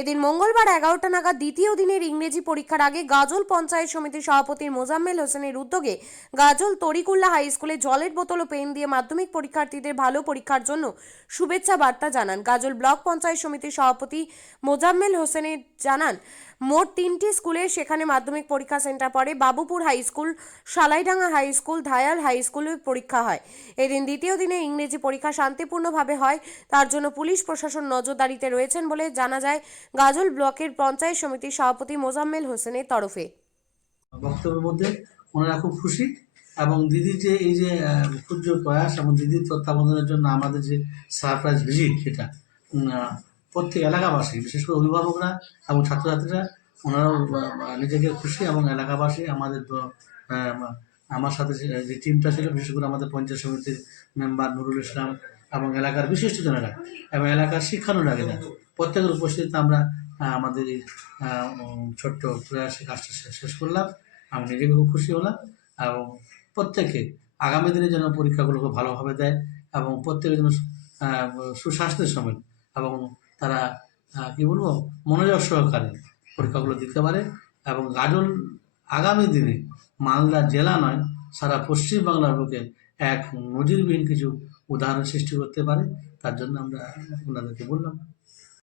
এদিন মঙ্গলবার 11টা নাগাদ দ্বিতীয় দিনের ইংরেজি পরীক্ষার আগে গাজল পঞ্চায়েত সমিতির সভাপতি মোজাম্মেল হোসেনের উদ্যোগে গাজল তরিকুল্লা হাই স্কুলে জলের বোতল ও পেন দিয়ে মাধ্যমিক পরীক্ষার্থীদের ভালো পরীক্ষার জন্য শুভেচ্ছা বার্তা জানান। গাজল ব্লক পঞ্চায়েত সমিতির সভাপতি মোজাম্মেল হোসেনের জানান, মোট 3টি স্কুলে সেখানে মাধ্যমিক পরীক্ষা সেন্টার পড়ে। Babupur high school, Salaidanga high school, Dhayal high স্কুলে পরীক্ষা হয়। এদিন দ্বিতীয় দিনে ইংরেজি পরীক্ষা শান্তিপূর্ণভাবে হয়, তার জন্য পুলিশ প্রশাসন নজরদারিতে রয়েছেন বলে জানা যায় গাজল ব্লকের পঞ্চায়েত সমিতির সভাপতি মোজাম্মেল হোসেনের তরফে। বক্তব্যের মধ্যে ওনারা খুব খুশি এবং দিদির যে এই যে ক্ষুদ্র প্রয়াস এবং দিদির তত্ত্বাবধানের জন্য আমাদের যে সারপ্রাইজ ভিজিট, সেটা প্রত্যেক এলাকাবাসী, বিশেষ করে অভিভাবকরা এবং ছাত্রছাত্রীরা, ওনারাও নিজেকে খুশি এবং এলাকাবাসী আমাদের আমার সাথে যে টিমটা ছিল, বিশেষ করে আমাদের পঞ্চায়েত সমিতির মেম্বার নুরুল ইসলাম এবং এলাকার বিশিষ্টজনেরা এবং এলাকার শিক্ষানুরাগীরা প্রত্যেকের উপস্থিতিতে আমরা আমাদের এই ছোট্ট প্রয়াসে কাজটা শেষ করলাম। আমি নিজেকে খুব খুশি হলাম এবং প্রত্যেকে আগামী দিনে যেন পরীক্ষাগুলোকে ভালোভাবে দেয় এবং প্রত্যেকে যেন সুস্বাস্থ্যের সমেত এবং তারা কি বলবো মনোযোগ সহকারে পরীক্ষাগুলো দিতে পারে এবং গাজল আগামী দিনে মালদা জেলা নয়, সারা পশ্চিমবাংলার বুকে এক নজিরবিহীন কিছু উদাহরণ সৃষ্টি করতে পারে। তার জন্য আমরা ওনাদেরকে বললাম।